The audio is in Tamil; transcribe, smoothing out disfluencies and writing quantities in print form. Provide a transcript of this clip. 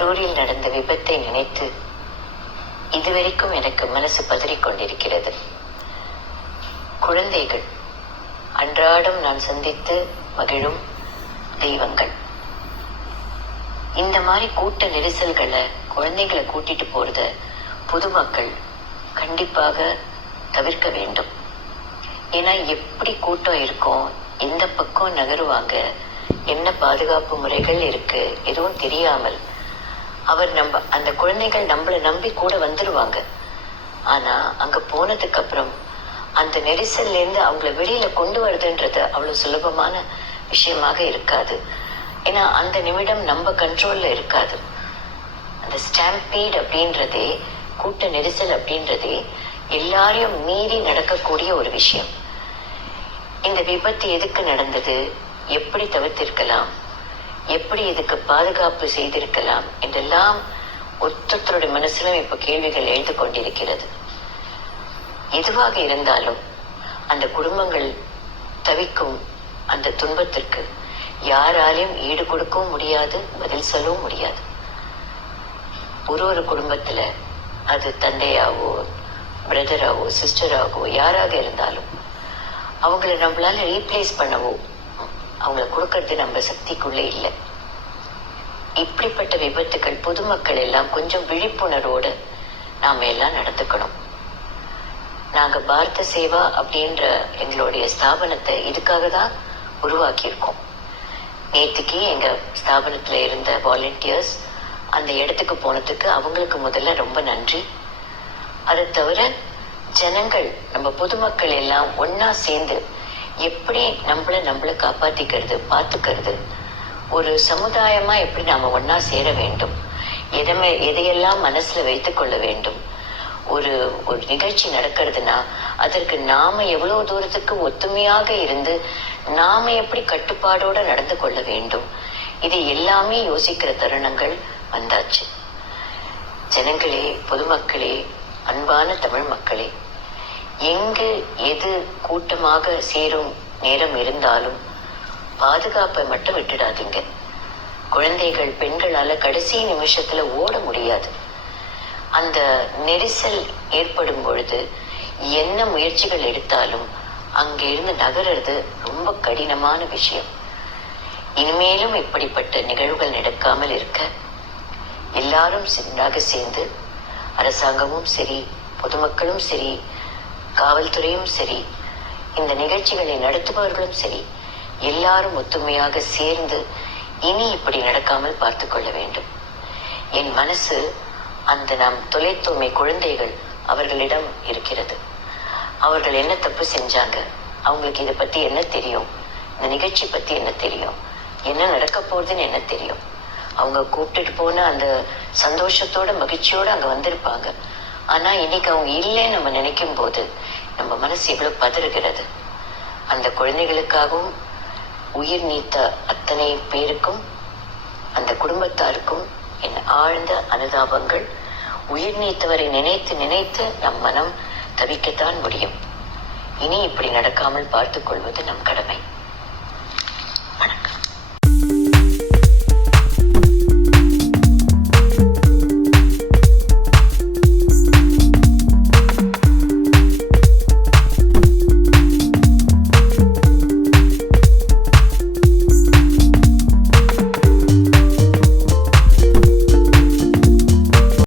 கரூரில் நடந்த விபத்தை நினைத்து இதுவரைக்கும் எனக்கு மனசு பதறிக்கொண்டிருக்கிறது. குழந்தைகள் அன்றாடம் நான் சந்தித்து மகிழும் தெய்வங்கள். இந்த மாதிரி கூட்ட நெரிசல்களை குழந்தைகளை கூட்டிட்டு போறத பொதுமக்கள் கண்டிப்பாக தவிர்க்க வேண்டும். ஏன்னா எப்படி கூட்டம் இருக்கும், எந்த பக்கம் நகருவாங்க, என்ன பாதுகாப்பு முறைகள் இருக்கு எதுவும் தெரியாமல் அந்த குழந்தைகள் நம்மளை நம்பி கூட வந்துருவாங்க. ஆனா அங்க போனதுக்கு அப்புறம் அந்த நெரிசல்ல இருந்து அவங்கள வெளியில கொண்டு வருதுன்றது அவ்வளவு சுலபமான விஷயமாக இருக்காது. ஏன்னா அந்த நிமிடம் நம்ம கண்ட்ரோல்ல இருக்காது. அந்த ஸ்டாம்பீட் அப்படின்றதே, கூட்ட நெரிசல் அப்படின்றதே எல்லாரையும் மீறி நடக்கக்கூடிய ஒரு விஷயம். இந்த விபத்து எதுக்கு நடந்தது, எப்படி தவிர்த்திருக்கலாம், எப்படி இதுக்கு பாதுகாப்பு செய்திருக்கலாம் என்றெல்லாம் ஒருத்தருடைய மனசிலும் இப்ப கேள்விகள் எழுந்து கொண்டிருக்கிறது. எதுவாக இருந்தாலும் அந்த குடும்பங்கள் தவிக்கும் அந்த துன்பத்திற்கு யாராலையும் ஈடு கொடுக்கவும் முடியாது, பதில் சொல்லவும் முடியாது. ஒரு குடும்பத்துல அது தந்தையாவோ பிரதராவோ சிஸ்டராகவோ யாராக இருந்தாலும் அவங்கள நம்மளால ரீப்ளேஸ் பண்ணவோ அவங்கள கொடுக்கறது நம்ம சக்திக்குள்ளே இல்லை. இப்படிப்பட்ட விபத்துக்கள் பொதுமக்கள் எல்லாம் கொஞ்சம் விழிப்புணர்வோடு நாம எல்லாம் நடந்துக்கணும். நாங்க பாரத சேவா அப்படின்ற எங்களுடைய ஸ்தாபனத்தை இதுக்காக தான் உருவாக்கியிருக்கோம். நேற்றுக்கு எங்க ஸ்தாபனத்துல இருந்த வாலண்டியர்ஸ் அந்த இடத்துக்கு போனதுக்கு அவங்களுக்கு முதல்ல ரொம்ப நன்றி. அதை தவிர ஜனங்கள், நம்ம பொதுமக்கள் எல்லாம் ஒன்னா சேர்ந்து எப்படி நம்மள காப்பாத்திக்கிறது, பார்த்துக்கிறது, ஒரு சமுதாயமா எப்படி நாம ஒன்னா சேர வேண்டும், எதையெல்லாம் மனசுல வைத்துக் கொள்ள வேண்டும். ஒரு நிகழ்ச்சி நடக்கிறதுனா அதற்கு நாம எவ்வளவு தூரத்துக்கு ஒத்துமையாக இருந்து நாம எப்படி கட்டுப்பாடோட நடந்து கொள்ள வேண்டும், இது எல்லாமே யோசிக்கிற தருணங்கள் வந்தாச்சு. ஜனங்களே, பொதுமக்களே, அன்பான தமிழ் மக்களே, எங்கு எது கூட்டமாக சேரும் நேரம் இருந்தாலும் பாதுகாப்பை மட்டும் விட்டுடாதீங்க. குழந்தைகள், பெண்களால கடைசி நிமிஷத்துல ஓட முடியாது. அந்த நெரிசல் ஏற்படும் பொழுது என்ன முயற்சிகள் எடுத்தாலும் அங்கிருந்து நகர்றது ரொம்ப கடினமான விஷயம். இனிமேலும் இப்படிப்பட்ட நிகழ்வுகள் நடக்காமல் இருக்க எல்லாரும் ஒன்றாக சேர்ந்து, அரசாங்கமும் சரி, பொதுமக்களும் சரி, காவல்துறையும் சரி, இந்த நிகழ்ச்சிகளை நடத்துபவர்களும் சரி, எல்லாரும் ஒத்துமையாக சேர்ந்து இனி இப்படி நடக்காமல் பார்த்து கொள்ள வேண்டும். என் மனசு அந்த நாம் தொலைத்தோமை குழந்தைகள் அவர்களிடம் இருக்கிறது. அவர்கள் என்ன தப்பு செஞ்சாங்க, அவங்களுக்கு இதை பத்தி என்ன தெரியும், இந்த நிகழ்ச்சி பத்தி என்ன தெரியும், என்ன நடக்க போகுதுன்னு என்ன தெரியும். அவங்க கூப்பிட்டுட்டு போன அந்த சந்தோஷத்தோட மகிழ்ச்சியோட அங்க வந்திருப்பாங்க. ஆனா இன்னைக்கு அவங்க இல்லைன்னு நம்ம நினைக்கும் போது நம்ம மனசு எவ்வளவு பதறுகிறது. அந்த குழந்தைகளுக்காகவும் உயிர் நீத்த அத்தனை பேருக்கும், அந்த குடும்பத்தாருக்கும் என் ஆழ்ந்த அனுதாபங்கள். உயிர் நீத்தவரை நினைத்து நினைத்து நம் மனம் தவிக்கத்தான் முடியும். இனி இப்படி நடக்காமல் பார்த்துக் கொள்வது நம் கடமை.